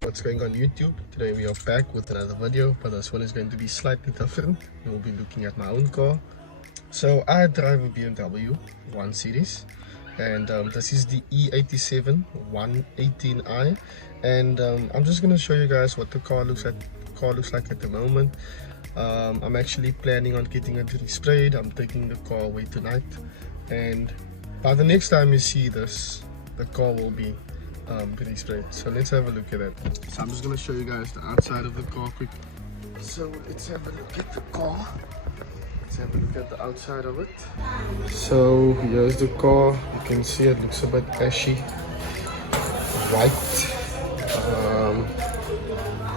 What's going on YouTube? Today we are back with another video, but this one is going to be slightly different. We'll be looking at my own car. So I drive a BMW 1 Series, and this is the E87 118i, and I'm just going to show you guys what the car looks like at the moment. I'm actually planning on getting it resprayed. I'm taking the car away tonight, and by the next time you see this, the car will be resprayed. So let's have a look at it. So I'm just going to show you guys the outside of the car quick. So let's have a look at the car. Let's have a look at the outside of it. So here's the car. You can see it looks a bit ashy white.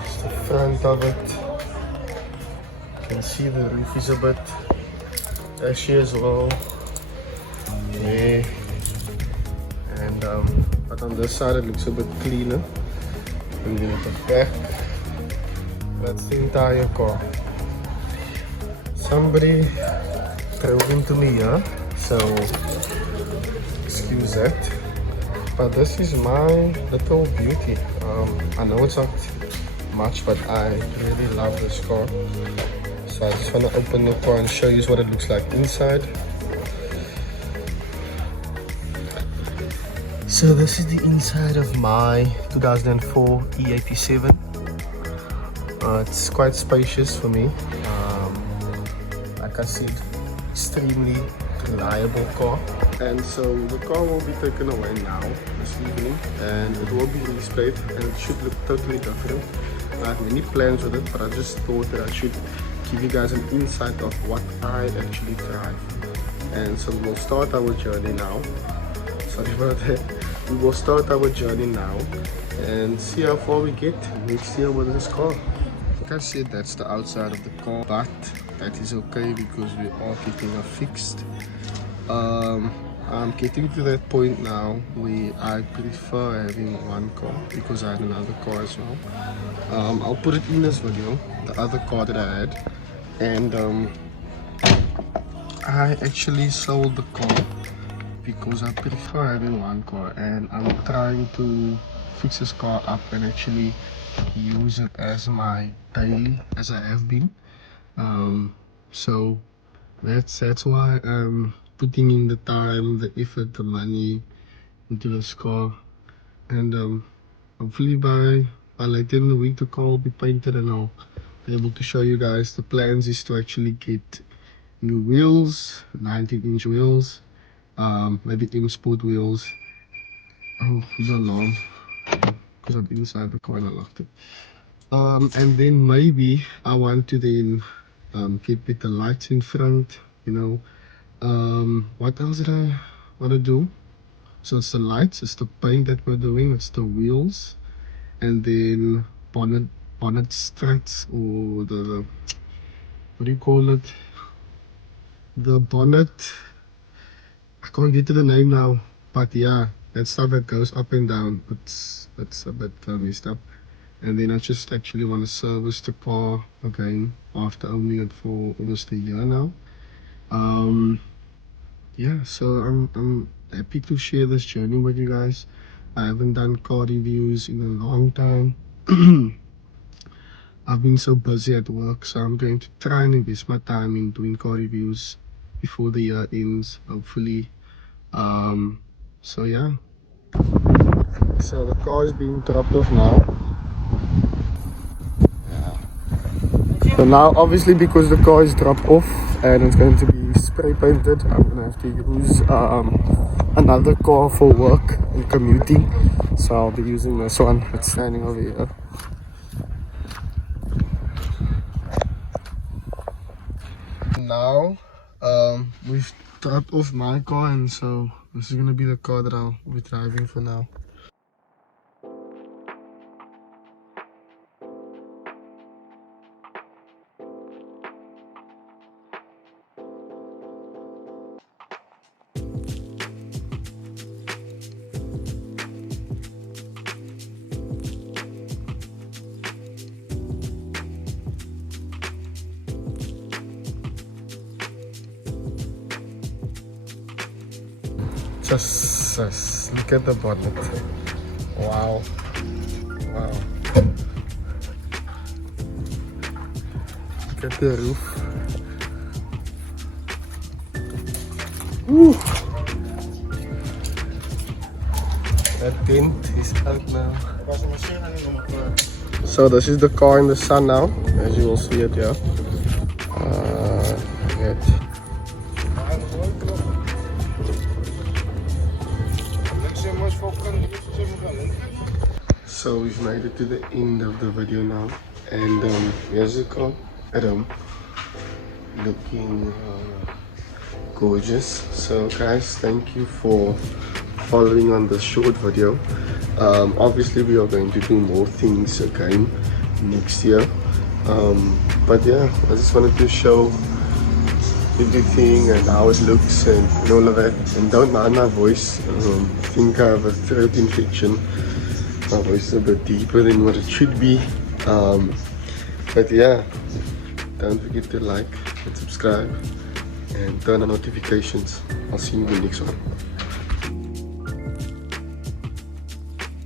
It's the front of it. You can see the roof is a bit ashy as well. Yeah. And but on this side it looks a bit cleaner. And then at the back, that's the entire car. Somebody drove into me, huh? So excuse that. But this is my little beauty. I know it's not much, but I really love this car. So I just want to open the car and show you what it looks like inside. So this is the inside of my 2004 E87. It's quite spacious for me. Like I said, extremely reliable car. And so the car will be taken away now this evening, and it will be resprayed, and it should look totally different. I have many plans with it, but I just thought that I should give you guys an insight of what I actually drive. And so we'll start our journey now. Sorry about that. We will start our journey now and see how far we get next year with this car. Like I said, that's the outside of the car, but that is okay because we are getting it fixed. I'm getting to that point now where I prefer having one car because I had another car as well. I'll put it in this video, the other car that I had, and I actually sold the car because I prefer having one car, and I'm trying to fix this car up and actually use it as my daily, as I have been. So that's why I'm putting in the time, the effort, the money into this car, and hopefully by later in the week the car will be painted and I'll be able to show you guys. The plans is to actually get new wheels, 19-inch wheels, maybe M-Sport wheels. Oh, the alarm, because I'm inside the car and I locked it. And then maybe I want to then get with the lights in front, you know. What else did I want to do? So it's the lights, it's the paint that we're doing, it's the wheels, and then bonnet struts, or the what do you call it? The bonnet. I can't get to the name now, but yeah, that stuff that goes up and down, it's a bit messed up. And then I just actually want to service the car again after owning it for almost a year now. Yeah, so I'm happy to share this journey with you guys. I haven't done car reviews in a long time. I've been so busy at work, so I'm going to try and invest my time in doing car reviews before the year ends, hopefully. So yeah, so the car is being dropped off now. So now, obviously, because the car is dropped off and it's going to be spray painted, I'm gonna have to use another car for work and commuting. So I'll be using this one that's standing over here. Now we've dropped off my car, and so this is gonna be the car that I'll be driving for now. Just look at the bonnet. Wow. Wow. Look at the roof. Woo. That tint is out now. So this is the car in the sun now, as you will see it here. Good. So we've made it to the end of the video now, and here's the car at home, looking gorgeous. So guys, thank you for following on this short video. Obviously we are going to do more things again next year, but yeah, I just wanted to show everything and how it looks and all of that. And don't mind my voice. I think I have a throat infection. My voice is a bit deeper than what it should be, but yeah, don't forget to like and subscribe and turn on notifications. I'll see you in the next one.